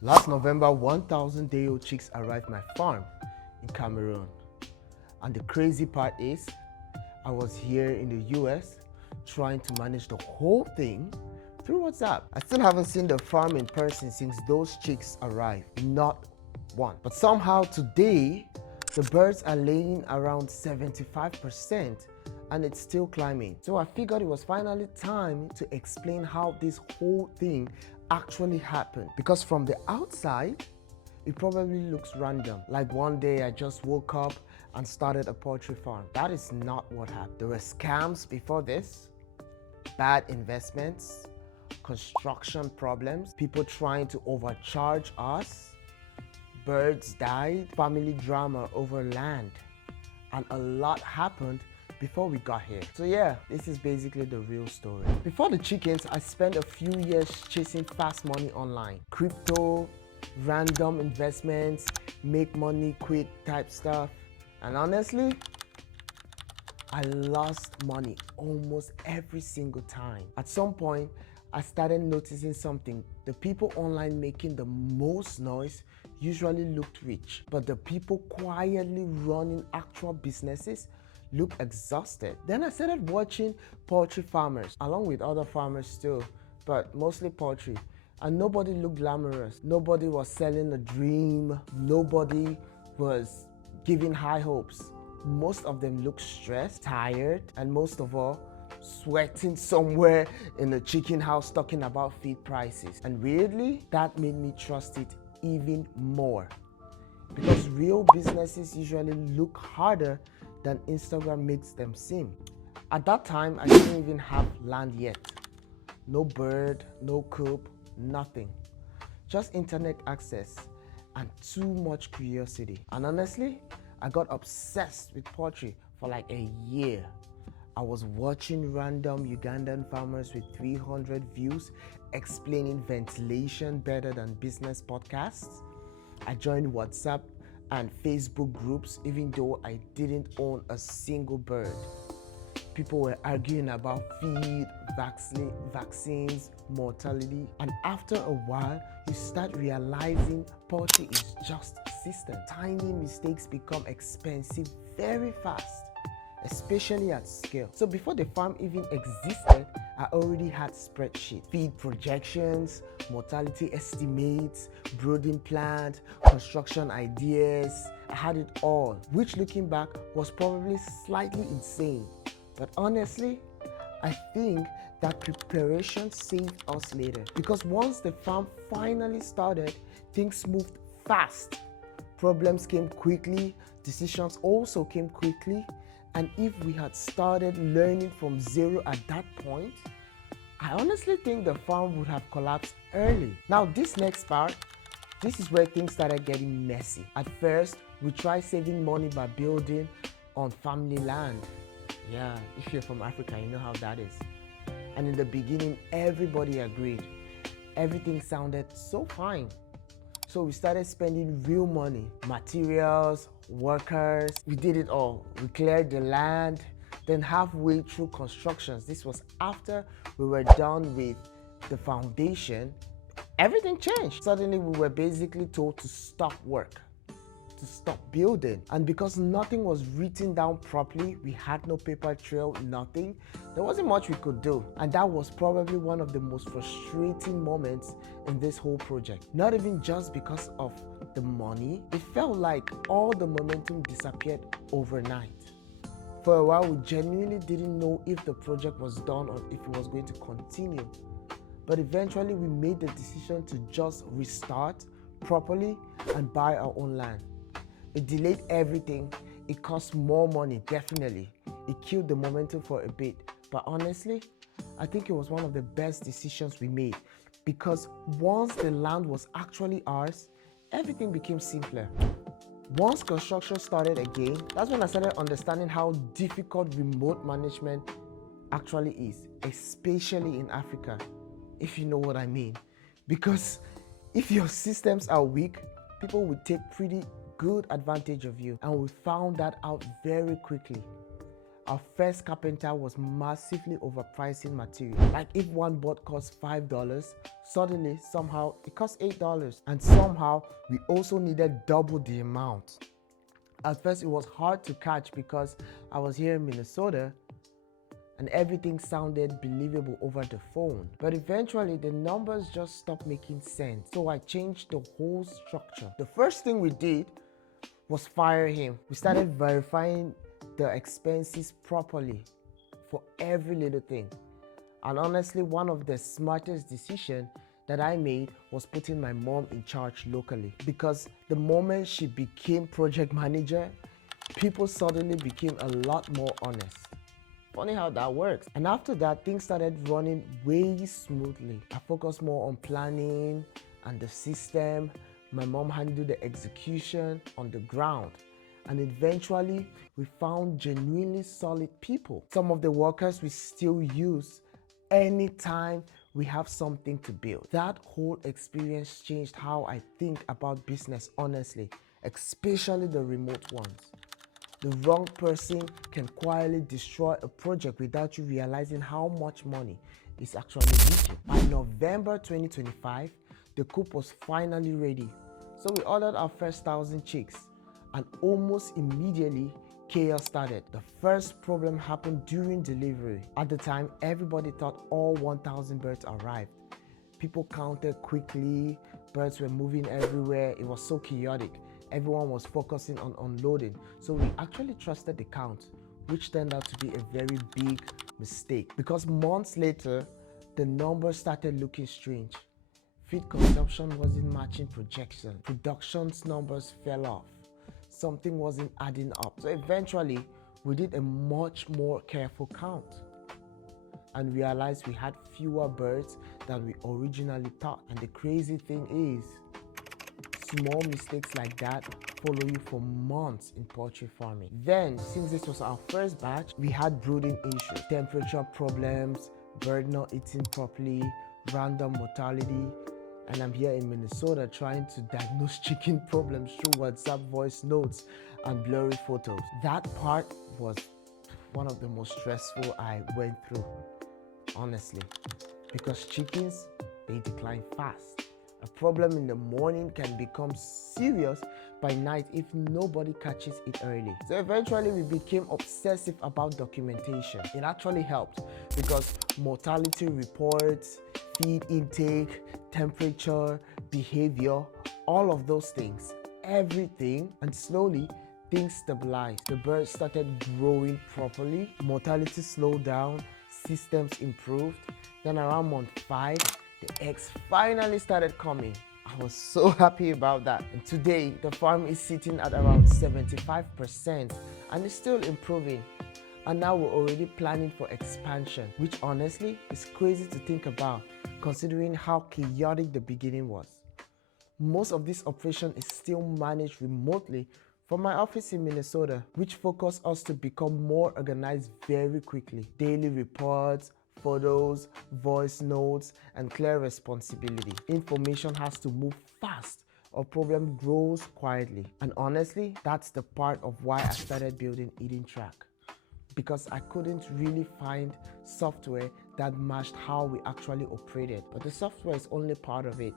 Last November, 1,000-day-old chicks arrived my farm in Cameroon. And the crazy part is, I was here in the US trying to manage the whole thing through WhatsApp. I still haven't seen the farm in person since those chicks arrived, not one. But somehow today, the birds are laying around 75% and it's still climbing. So I figured it was finally time to explain how this whole thing actually happened. Because from the outside, it probably looks random. Like one day I just woke up and started a poultry farm. That is not what happened. There were scams before this, bad investments, construction problems, people trying to overcharge us, birds died, family drama over land, and a lot happened before we got here. So yeah, this is basically the real story. Before the chickens, I spent a few years chasing fast money online. Crypto, random investments, make money quick type stuff. And honestly, I lost money almost every single time. At some point, I started noticing something. The people online making the most noise usually looked rich, but the people quietly running actual businesses look exhausted. Then I started watching poultry farmers, along with other farmers too, but mostly poultry. And nobody looked glamorous. Nobody was selling a dream. Nobody was giving high hopes. Most of them looked stressed, tired, and most of all, sweating somewhere in a chicken house talking about feed prices. And weirdly, that made me trust it even more. Because real businesses usually look harder than Instagram makes them seem. At that time, I didn't even have land yet. No bird, no coop, nothing. Just internet access and too much curiosity. And honestly, I got obsessed with poultry for like a year. I was watching random Ugandan farmers with 300 views explaining ventilation better than business podcasts. I joined WhatsApp and Facebook groups even though I didn't own a single bird. People were arguing about feed, vaccines, mortality, and after a while, you start realizing poultry is just a system. Tiny mistakes become expensive very fast, especially at scale. So before the farm even existed, I already had spreadsheets, feed projections, mortality estimates, brooding plant, construction ideas. I had it all, which looking back was probably slightly insane. But honestly, I think that preparation saved us later. Because once the farm finally started, things moved fast. Problems came quickly, decisions also came quickly. And if we had started learning from zero at that point, I honestly think the farm would have collapsed early. Now this next part, this is where things started getting messy. At first, we tried saving money by building on family land. Yeah, if you're from Africa, you know how that is. And in the beginning, everybody agreed. Everything sounded so fine. So we started spending real money, materials, workers. We did it all. We cleared the land. Then halfway through constructions, this was after we were done with the foundation, everything changed. Suddenly we were basically told to stop work, to stop building. And because nothing was written down properly, we had no paper trail, nothing, there wasn't much we could do. And that was probably one of the most frustrating moments in this whole project. Not even just because of the money, it felt like all the momentum disappeared overnight. For a while, we genuinely didn't know if the project was done or if it was going to continue. But eventually, we made the decision to just restart properly and buy our own land. It delayed everything. It cost more money, definitely. It killed the momentum for a bit. But honestly, I think it was one of the best decisions we made because once the land was actually ours, everything became simpler. Once construction started again, that's when I started understanding how difficult remote management actually is, especially in Africa, if you know what I mean. Because if your systems are weak, people will take pretty good advantage of you, and we found that out very quickly. Our first carpenter was massively overpricing material. Like if one board cost $5, suddenly somehow it cost $8. And somehow we also needed double the amount. At first it was hard to catch because I was here in Minnesota and everything sounded believable over the phone. But eventually the numbers just stopped making sense. So I changed the whole structure. The first thing we did was fire him. We started verifying the expenses properly for every little thing. And honestly, one of the smartest decisions that I made was putting my mom in charge locally, because the moment she became project manager, people suddenly became a lot more honest. Funny how that works. And after that, things started running way smoothly. I focused more on planning and the system. My mom handled the execution on the ground. And eventually, we found genuinely solid people. Some of the workers we still use anytime we have something to build. That whole experience changed how I think about business, honestly, especially the remote ones. The wrong person can quietly destroy a project without you realizing how much money is actually reaching. By November 2025, the coop was finally ready. So we ordered our first 1,000 chicks, and almost immediately chaos started. The first problem happened during delivery. At the time, everybody thought all 1,000 birds arrived. People counted quickly, birds were moving everywhere. It was so chaotic. Everyone was focusing on unloading. So we actually trusted the count, which turned out to be a very big mistake, because months later, the numbers started looking strange. Feed consumption wasn't matching projections. Production's numbers fell off. Something wasn't adding up. So eventually, we did a much more careful count and realized we had fewer birds than we originally thought. And the crazy thing is, small mistakes like that follow you for months in poultry farming. Then, since this was our first batch, we had brooding issues, temperature problems, bird not eating properly, random mortality. And I'm here in Minnesota trying to diagnose chicken problems through WhatsApp voice notes and blurry photos. That part was one of the most stressful I went through, honestly, because chickens, they decline fast. A problem in the morning can become serious by night if nobody catches it early. So eventually we became obsessive about documentation. It actually helped because mortality reports, feed intake, temperature, behavior, all of those things, everything, and slowly things stabilized. The birds started growing properly, mortality slowed down, systems improved. Then around month 5, the eggs finally started coming. I was so happy about that. And today, the farm is sitting at around 75% and it's still improving. And now we're already planning for expansion, which honestly is crazy to think about, considering how chaotic the beginning was. Most of this operation is still managed remotely from my office in Minnesota, which focused us to become more organized very quickly. Daily reports, photos, voice notes, and clear responsibility. Information has to move fast or problem grows quietly. And honestly, that's the part of why I started building Eating Track, because I couldn't really find software that matched how we actually operated. But the software is only part of it.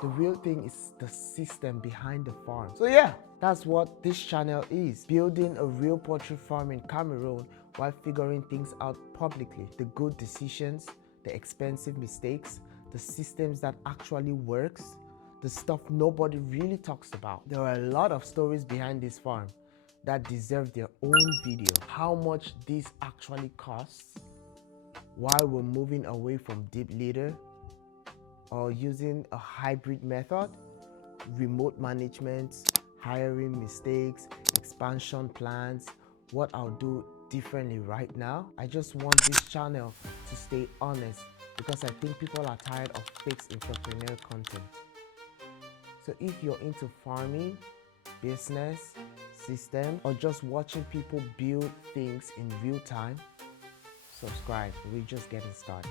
The real thing is the system behind the farm. So yeah, that's what this channel is. Building a real poultry farm in Cameroon while figuring things out publicly. The good decisions, the expensive mistakes, the systems that actually works, the stuff nobody really talks about. There are a lot of stories behind this farm that deserve their own video. How much this actually costs, why we're moving away from deep litter or using a hybrid method, remote management, hiring mistakes, expansion plans, what I'll do differently right now. I just want this channel to stay honest because I think people are tired of fake entrepreneur content. So if you're into farming, business, system, or just watching people build things in real time, subscribe. We're just getting started.